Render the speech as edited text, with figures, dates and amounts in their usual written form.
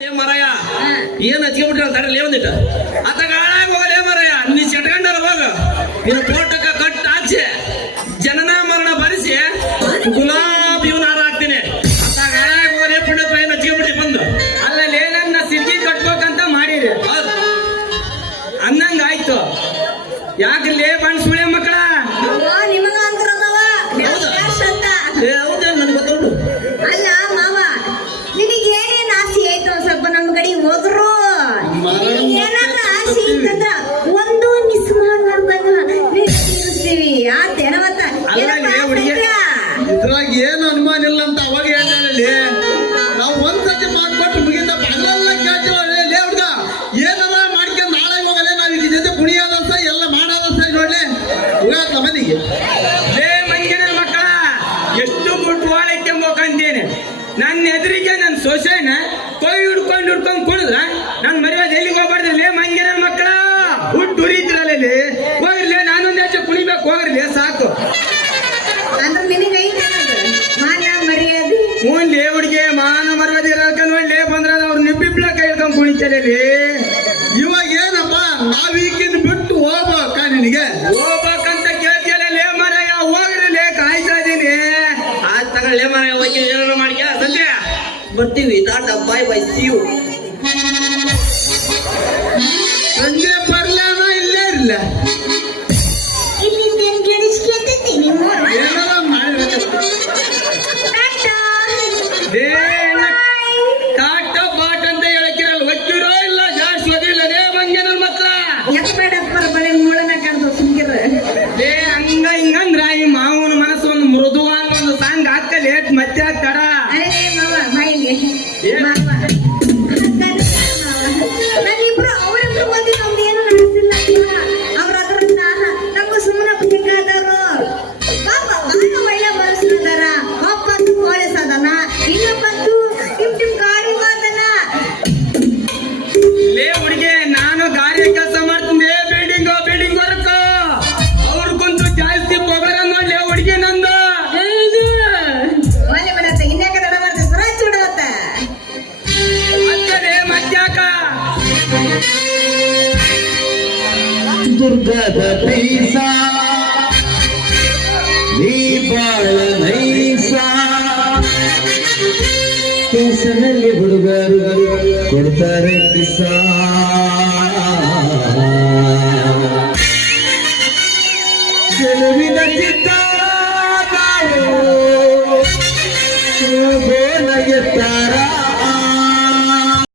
ಮರಯ ಏನ್ ಹಚ್ಕೊಂಡ್ಬಿಟ್ರೆ ತಡಲಿ ಒಂದಿಟ್ಟು ಅತ್ತಾಗ ಹಾಳಾಗ ಹೋಗಲೇ ಮರಯ ನೀ ಚಟ್ಕೊಂಡಲ್ಲ ಹೋಗ ಇನ್ನು ತೋಟಕ್ಕ ಕಟ್ಟ ಹಾಕ್ಸಿ ಜನನ ಮರಣ ಭರಿಸಿ ಗುಲಾಬ್ ಇವನ್ ಹಾರ ಹಾಕ್ತೀನಿ ಅತ್ತಾಗ ಹಾಳಾಗ ಹೋಗಲೇ ಪುಣ್ಯತ್ವ ಏನ್ ಹಚ್ಕೊಂಡ್ಬಿಟ್ಟಿ ಬಂದು ಅಲ್ಲಲ್ಲಿ ನನ್ನ ಸಿಕ್ಕಿ ಕಟ್ಬೇಕಂತ ಮಾಡಿದೆ ಅನ್ನಂಗ ಆಯ್ತು ಯಾಕಲೇ ಬಣ್ಣ ಸುಳೆ ಮಕ್ಕಳ ಹೌದೇ ನನ್ಗೆ ಗೊತ್ತುಂಟು ಅಲ್ಲ ಮಾವ ನಿನಗೆ ಏನೇನ್ ಆಸೆ ಆಯ್ತು ಸ್ವಲ್ಪ ನಮ್ಮ ಕಡೆ ಹೋದ್ರು ಏನಾದ್ರೂ ಆಸೆ ಇತ್ತಂದ್ರ ಒಂದು ಮಿಸ್ ಮಾಡ್ಬಾರ್ದಾಗ ತೀರಿಸ್ತೀವಿ ಆ ತೆರವತ್ತ ಇದ್ರಾಗ ಏನು ಅನುಮಾನ ಇಲ್ಲ ಅಂತ ಅವಾಗ ಹೇಳಿದಲ್ಲಿ ನಾವು ಒಂದ್ಸತಿ ಮಾತ್ಕೊಟ್ಟು ಮುಗಿದ ಅಲ್ಲೆಲ್ಲ ಕೇಳ್ತೀವಲ್ಲೇ ಹುಡುಗ ಏನದ ಮಾಡ್ಕೊಂಡು ನಾಳೆ ಹೋಗಲೇ ನಾವ್ ಈ ಜೊತೆ ಕುಣಿಯೋದಸ ಎಲ್ಲ ಮಾಡೋದಸ ನೋಡ್ಲೆ ಹೋಗತ್ತ ಮನೆಗೆ ಲೇ ಮಂಗಿನ ಮಕ್ಕಳ ಎಷ್ಟು ಗುಟ್ಟು ವಾಳೈಕೆಂಬೋಕಂತೀನಿ ನನ್ನ ಎದುರಿಗೆ ನನ್ನ ಸೊಸೆನ ಕೈ ಹಿಡ್ಕೊಂಡು ಕುಡಿದ್ರ ನನ್ನ ಮರ್ಯಾದೆ ಎಲ್ಲಿಗೆ ಹೋಗ್ಬಾರ್ದು ಲೇ ಮಂಗಿನ ಮಕ್ಕಳ ಹುಟ್ಟು ಉರಿದ್ರಲ್ಲಿ ಹೋಗಿರ್ಲಿ ನಾನೊಂದು ಹೆಚ್ಚು ಕುಣಿಬೇಕು ಹೋಗಿರ್ಲಿ ಸಾಕು ಅಂದ್ರೆ ನಿನಗೆ ಐತೆ ಮಾನ ಮರ್ಯಾದೆ ಲೇ ಹುಡುಗಿ ಮಾನ ಮರ್ಯಾದೆ ಇರೋಕೆ ನೋಡ್ಲೇ ಬಂದ್ರ ಅವ್ರು ನಿಬ್ಬಿಬ್ಳ ಕೈ ಹಿಡ್ಕೊಂಡು ಕುಣಿತಾರೆ ಇವಾಗ ಏನಪ್ಪ ನಾವ್ ಈಗಿನ ಬಿಟ್ಟು ಹೋಗ್ಬೇಕ ನಿನಗೆ ಹೋಗ್ಬೇಕಂತ ಕೇಳ್ತಿಯಲ್ಲ ಲೇ ಮರಯ್ಯ ಹೋಗ್ರಲೇ ಕಾಯ್ತಾ ಇದೀನಿ ಆಯ್ತು ತಗೊಳ್ಳಿ ಮರ ಹೋಗಿ ಏನಾರು ಮಾಡ್ಕ ಸಂಜೆ ಬರ್ತೀವಿ ಟಾಟಾ ಬಾಯ್ ಬಾಯ್ ಸಿ ಯು ಸಂಜೆ ಬರ್ಲಾನ ಇಲ್ಲೇ ಇರ್ಲ ಇಲ್ಲಿ ಗೆಡಿಸ್ಕೊಳ್ತೈತಿ ನಿಮ್ಮ ಏನಾರ ಮಾಡಿರ್ಬೇಕು ಟಾಟ ಬಾಟ್ ಅಂತ ಹೇಳಕ್ಕಿರಲ್ಲ ಒಚ್ಚಿರೋ ಇಲ್ಲ ಜಾಸ್ತಿ ಓದಿಲ್ಲ ಲೇ ಮಂಗನ ಮಕ್ಕಳ ಎಪ್ಪಡಪ್ಪರ ಬಳಿ ಮೂಳನ ಕಡ್ದು ಸುಮ್ಕಿರ ಲೇ ಹಂಗ ಹಿಂಗಂದ್ರ ಈ ಮಾವನ ಮನಸ್ಸು ಒಂದು ಮೃದುವಾದ ಒಂದು ಸಾಂಗ್ ಹಾಕಲಿ ಮತ್ತೆ ತಡ ಅರೆ ಮಾವ ಬಾಯಿಗೆ ಏನ್? ಮಾವ ನಾನಿಬ್ರು ಅವರಿಬ್ರು ಬಂದು ನಮ್ದು ಏನು ನಡೆಸಿಲ್ಲ ಅವ್ರ ಅದ್ರಿಂದ ನಮ್ಗೆ ಸುಮ್ಮನೆ ಬೇಕಾದವರು ಪಾಪ ಬಹಳ ಒಳ್ಳೆ ಮನಸ್ಸಿದಾರ ಒಬ್ಬಂದು ಪೊಲೀಸ್ ಅದನ ಇನ್ನೊಬ್ಬಂದು ಟಿಮ್ ಗಾಡಿ ಮಾದನ ಲೇ ಹುಡುಗಿ ನಾನು ಗಾಡಿ ಕೆಲಸ ಮಾಡ್ತೀನಿ ಬಿಲ್ಡಿಂಗ್ ವರ್ಕ್ ಅವ್ರಿಗೊಂದು ಜಾಸ್ತಿ ಪಗಾರ ನೋಡ್ಲಿ ಹುಡುಗಿ ನಂದು ಒಳ್ಳೆ ಬಿಡತ್ತೆ ಇನ್ಯಾಕೆ ತಡ ಮಾಡ್ತೆ ಸುರಾಜ್ ಬಿಡವತ್ತ ಅತ್ತಲೇ ಮತ್ತ್ಯಾಕ ದುರ್ಗದ ಪೈಸ ನೀ ಬಾಳ ನೈಸ ಕೇಸನಲ್ಲಿ ಹುಡುಗರು ಕೊಡ್ತಾರೆ ಕಿಸ ಗೆಲುವಿನ ಚಿತ್ತ ನಾವು ಗೋನ ಎತ್ತ